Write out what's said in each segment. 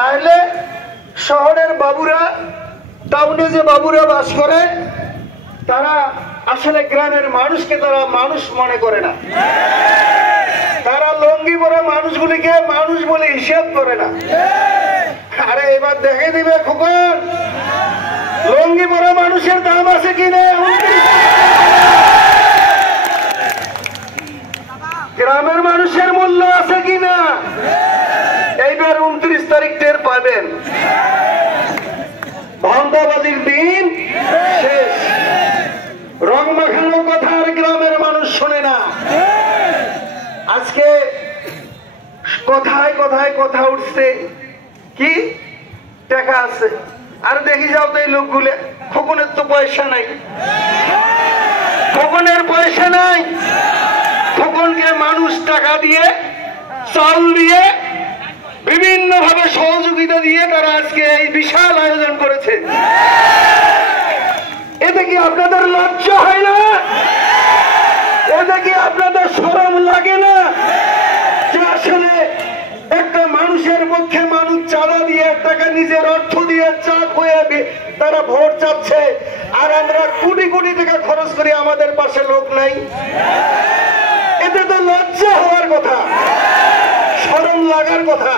তাহলে শহরের বাবুরা, টাউনে যে বাবুরা বাস করে, তারা আসলে গ্রামের মানুষকে তারা মানুষ মনে করে না। তারা লঙ্গি পরা মানুষগুলিকে মানুষ বলে হিসেব করে না। আরে এবার দেখে দিবে খোকন, লঙ্গি পরা মানুষের দাম আছে কিনা, গ্রামের মানুষের মূল্য আছে কিনা, এইবার 29 তারিখ টের পাবেন। ধান্দাবাজির দিন শেষ। রং মাখানো কথা আর গ্রামের মানুষ শোনে না। আজকে কথায় কথায় কথা উঠছে কি টাকা আছে, আর দেখি যাও তো এই লোকগুলো, খোকনের তো পয়সা নাই, খোকনের পয়সা নাই। খোকনকে মানুষ টাকা দিয়ে, চাল দিয়ে, বিভিন্ন ভাবে সহযোগিতা দিয়ে তারা আজকে এই বিশাল আয়োজন করেছে। এতে কি আপনাদের লজ্জা হয় না? এতে কি আপনাদের শরম লাগে না যে আসলে একটা মানুষের পক্ষে মানুষ চাঁদা দিয়ে, টাকা নিজের অর্থ দিয়ে চাপ হয়ে তারা ভোট চাচ্ছে, আর আমরা কোটি কোটি টাকা খরচ করি, আমাদের পাশে লোক নাই? এতে তো লজ্জা হওয়ার কথা, শরম লাগার কথা,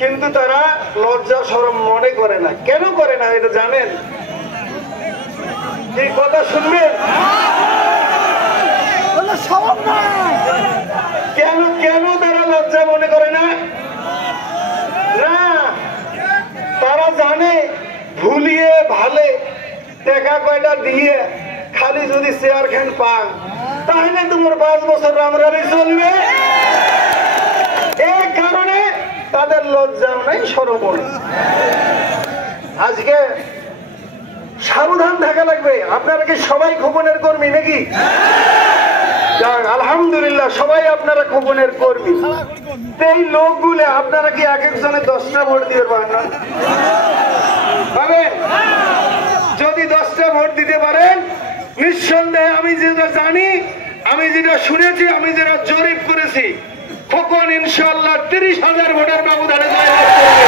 কিন্তু তারা লজ্জা শরম মনে করে না। কেন করে না এটা জানেন? এই কথা শুনবেন, কেন কেন তারা লজ্জা মনে করে না? না, তারা জানে ভুলিয়ে ভালে টাকা কয়টা দিয়ে খালি যদি চেয়ার খান পান, তাহলে তোমার 5 বছর রামরামি চলবে। এই কারণে তাদের লজ্জাও নাই, শরমও নেই। আজকে সাবধান থাকা লাগবে। আপনারা কি সবাই খোকনের কর্মী নাকি? আলহামদুলিল্লাহ, সবাই আপনারা খোকনের কর্মী। এই লোকগুলো আপনারা কি এক একজনে 10টা ভোট দিতে পারেন? যদি 10টা ভোট দিতে পারেন, নিঃসন্দেহে আমি যেটা জানি, আমি যেটা শুনেছি, আমি যেটা জরিপ করেছি, খোকন ইনশাআল্লাহ 30,000 ভোটের ব্যবধানে জয়লাভ করবে।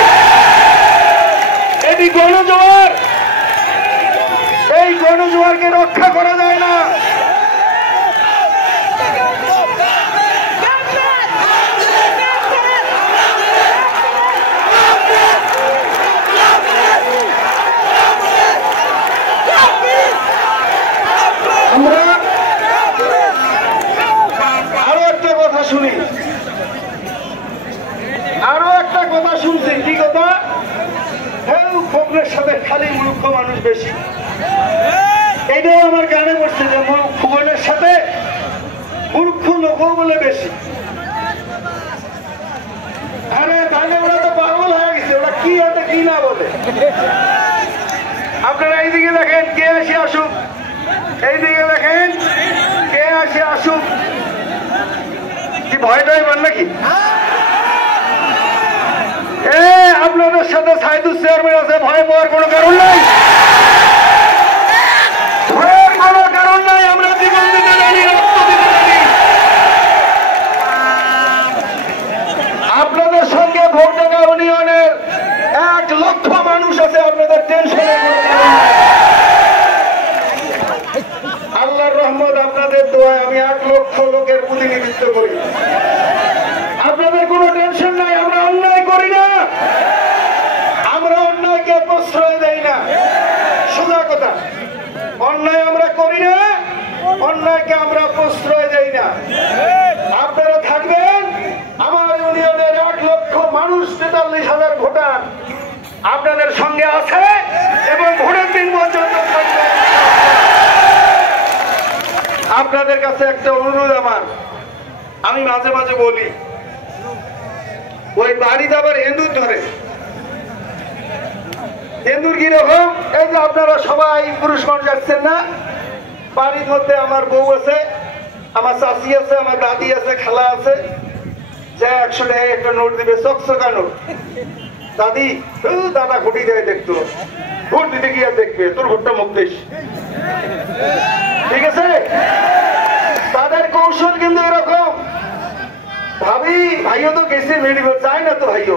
এটি গণজোয়ার, এই গণজোয়ারকে রক্ষা করা যায় না। আমরা আরো একটা কথা শুনি, আরো একটা কথা শুনছি। কি কথা? খোকনের সাথে খালি মূর্খ মানুষ বেশি। এটাও আমার গানে বসছে যে খোকনের সাথে মূর্খ লোক বলে বেশি। আরে তাহলে ওরা তো পাগল হয়ে গেছে, ওরা কি আছে কি না বলে। আপনারা এইদিকে দেখেন, কে আসে আসুক, এইদিকে দেখেন কে আসে আসুক, কি ভয়টাই বল নাকি? আপনাদের সাথে সাইদুর চেয়ারম্যান আছে, ভয় পাওয়ার কোনো কারণ নাই, ভয়ের কোনো কারণ নাই। আমরা জীবন দিতে জানি, রক্ত দিতে জানি। আপনাদের সঙ্গে ভোটডাঙ্গা ইউনিয়নের 1 লক্ষ মানুষ আছে, আপনাদের টেনশনের কোনো কারণ নাই। আল্লাহর রহমত, আপনাদের দোয়ায় আমি 1 লক্ষ লোকের প্রতিনিধিত্ব করি। আপনাদের কোনো টেনশন নাই, আমরা অন্যায় করি না, আমরা অন্যায়কে প্রশ্রয় দেই না। সোজা কথা, অন্যায় আমরা করি না, অন্যায়কে আমরা প্রশ্রয় দেই না। আপনারা থাকবেন, আমার ইউনিয়নের 1 লক্ষ মানুষ, 43,000 ভোটার আপনাদের সঙ্গে আছে এবং ভোটের দিন পর্যন্ত থাকবে। আপনাদের কাছে একটা অনুরোধ আমার, আমি মাঝে মাঝে বলি, ওই বাড়িতে আবার এন্দুর ধরে। এন্দুর কিরকম? এই যে আপনারা সবাই পুরুষ মানুষ যাচ্ছেন না, বাড়ির মধ্যে আমার বউ আছে, আমার চাচি আছে, আমার দাদি আছে, খালা আছে, যে 100 টাকা একটা নোট দিবে, চকচকা নোট। দাদি, দাদা ঘটি দেয় দেখতো, ভোট দিতে গিয়ে দেখবে তোর ভোটটা মুখ দেশ। ঠিক আছে, তাদের কৌশল কিন্তু এরকম। ভাবি ভাইও তো গেছে মেডিকেল, চায় না তো ভাইও,